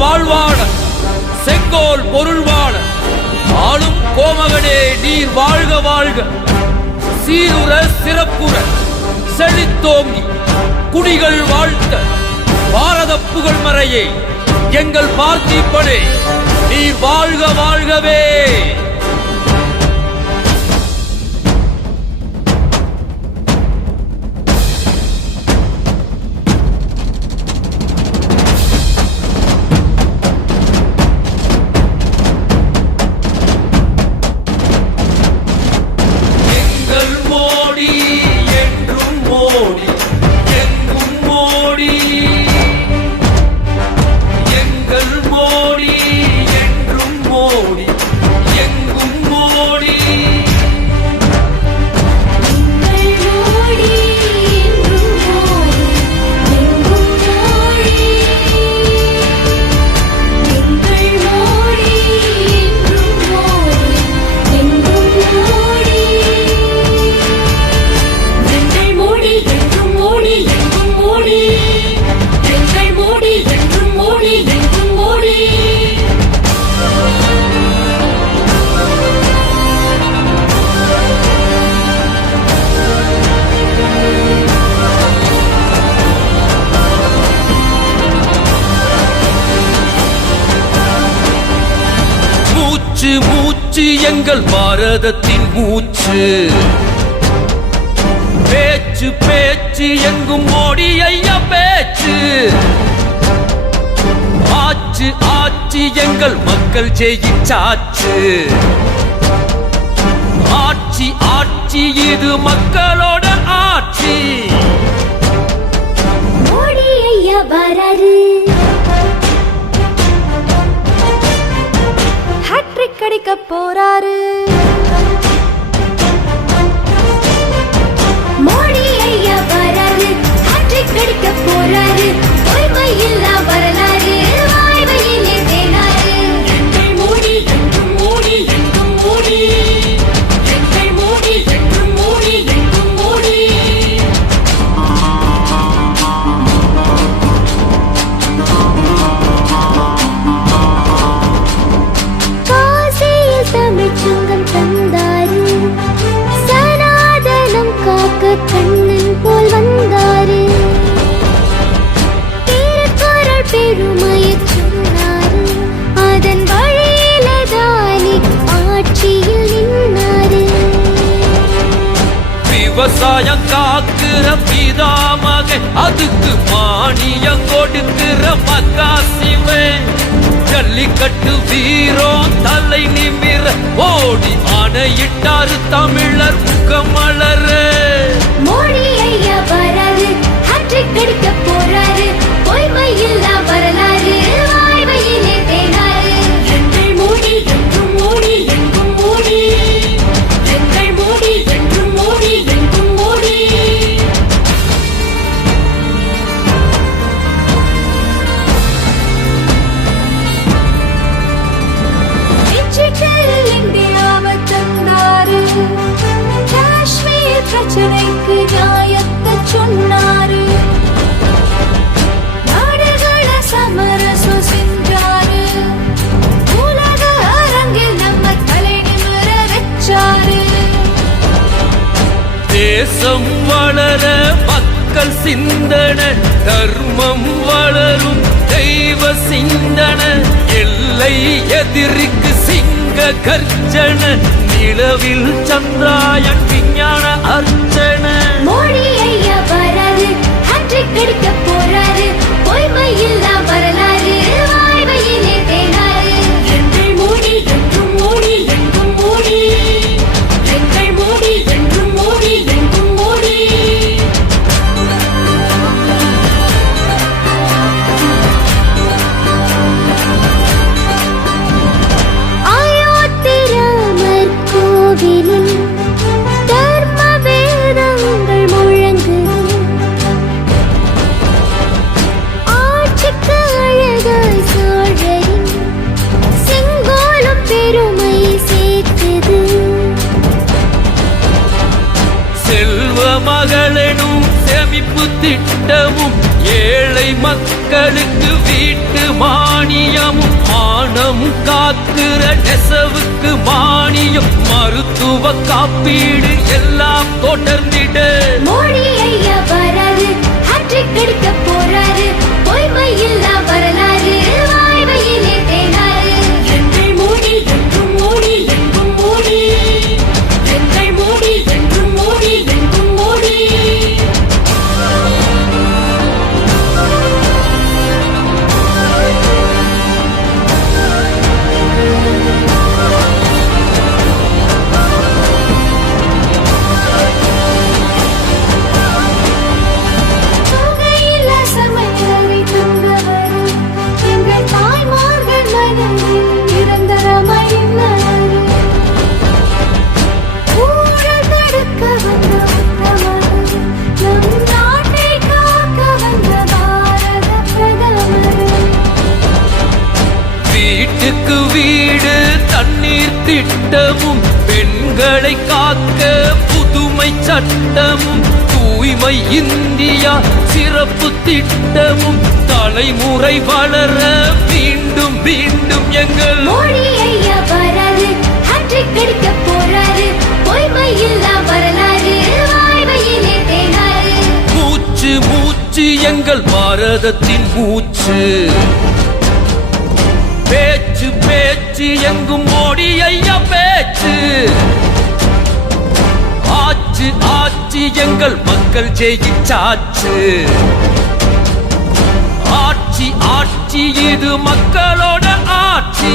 வாழ்வான செங்கோல் பொருள்வான ஆளும் கோமகனே நீர் வாழ்க வாழ்க. சீருற சிறப்புற செழித்தோங்கி குடிகள் வாழ்த்த பாரத புகழ் மறையே எங்கள் பார்த்திப்பனே நீர் வாழ்க வாழ்கவே. மூச்சு எங்கள் பாரதத்தின் மூச்சு. பேச்சு பேச்சு எங்கும் மோடி ஐயா பேச்சு. ஆச்சு ஆட்சி எங்கள் மக்கள் ஜெயிச்சாச்சு. ஆட்சி ஆட்சி இது மக்களோட ஆட்சி. மோடி ஐயா வராரு, ஹேட்ரிக் அடிக்க போறாரு. மோடி ஐயா வராரு, ஹேட்ரிக் அடிக்க போறாரு. பொய்மையில்லா வரலாறு வாய்மையிலே தேனாரு. எங்கள் மோடி என்றும் மோடி என்றும் மோடி. எங்கள் மோடி என்றும் மோடி என்றும் மோடி. தமிழ்ச்சங்கம் தந்தாரு, சனாதனம் காக்க கண்ணன் போல் வந்தாரு. திருக்குறள் பெருமையை சொன்னாரு, அதன் வழியில தானே ஆட்சியில் நின்னாரு. விவசாயம் காக்குற பிதாமகன், அதுக்கு மானியம் கொடுக்கிற மகாசிவன். ஜல்லிக்கட்டு வீரம் தலை நிமிர ஓடி ஆணையிட்டாரு தமிழர் முகமலர. மோடி ஐயா வராரு, ஹேட்ரிக் அடிக்க போறாரு. பொய்மையில்லா வரலாறு வாய்மையிலே தேனாரு. எங்கள் மோடி என்றும் மோடி என்றும் மோடி. எங்கள் மோடி என்றும் மோடி என்றும் மோடி. இந்தியாவை தந்தாரு, காஷ்மீர் பிரச்சனைக்கு நியாயத்தை சொன்னாரு. நாடுகள சமரசம் செஞ்சாரு, உலக அரங்கில் நம்ம தலை நிமிர வச்சாரு. தேசம் வளர மக்கள் சிந்தன, தர்மம் வளரும் தெய்வ சிந்தன. எல்லை எதிரிக்கு சிங்க கர்ஜன, நிலவில் சந்திராயன் விஞ்ஞான அர்ச்சன. மோடி ஐயா வராரு, ஹேட்ரிக் அடிக்க போறாரு. பொய்மையில்லா வரலாறு வாய்மையிலே தேனாரு. எங்கள் மோடி என்றும் மோடி என்றும் மோடி. எங்கள் மோடி என்றும் மோடி என்றும் மோடி. அயோத்திராமர் கோவிலில் தர்ம வேதங்கள் முழங்குது. ஆட்சிக்கு அழகாய் சோழரின் செங்கோலும் பெருமை சேர்க்குது. செல்வ மகளெனும் சேமிப்பு திட்டமும் ஏழை மக்களுக்கு வீட்டு மா மானியமும் மானமும் காக்குற நெசவுக்கு மானியம் மருத்துவ காப்பீடு எல்லாம் தொடர்ந்திட மோடி ஐயா வராரு ஹேட்ரிக் அடிக்க போறாரு பொய்மை இல்லா வரலாறு வாய்மையிலே தேனாரு எங்கள் மோடி என்றும் மோடி எங்கும் மோடி எங்கள் மோடி என்றும் மோடி எங்கும் மோடி தொகையில்லா சமையலறை தந்தவர் எங்கள் தாய்மார்கள் மனதில் நிரந்தரமாய் நின்றவர். ஊழல் தடுக்க வந்த உத்தமர், நம் நாட்டை காக்க வந்த பாரத பிரதமர். வீட்டுக்கு வீடு தண்ணீர் திட்டமும் பெண்களை காக்க புதுமை சட்டமும் தூய்மை இந்தியா சிறப்பு திட்டமும் தலைமுறை வளர மீண்டும் மீண்டும் எங்கள் மோடி ஐயா வராரு ஹேட்ரிக் அடிக்க போறாரு பொய்மை இல்லா வரலாறு வாய்மையிலே தேனாரு மூச்சு மூச்சு எங்கள் பாரதத்தின் மூச்சு பேச்சு பேச்சு எங்கும் மோடி ஐயா பேச்சு ஆச்சு ஆச்சு எங்கள் மக்கள் ஜெயிச்சாச்சு ஆட்சி ஆட்சி இது மக்களோட ஆட்சி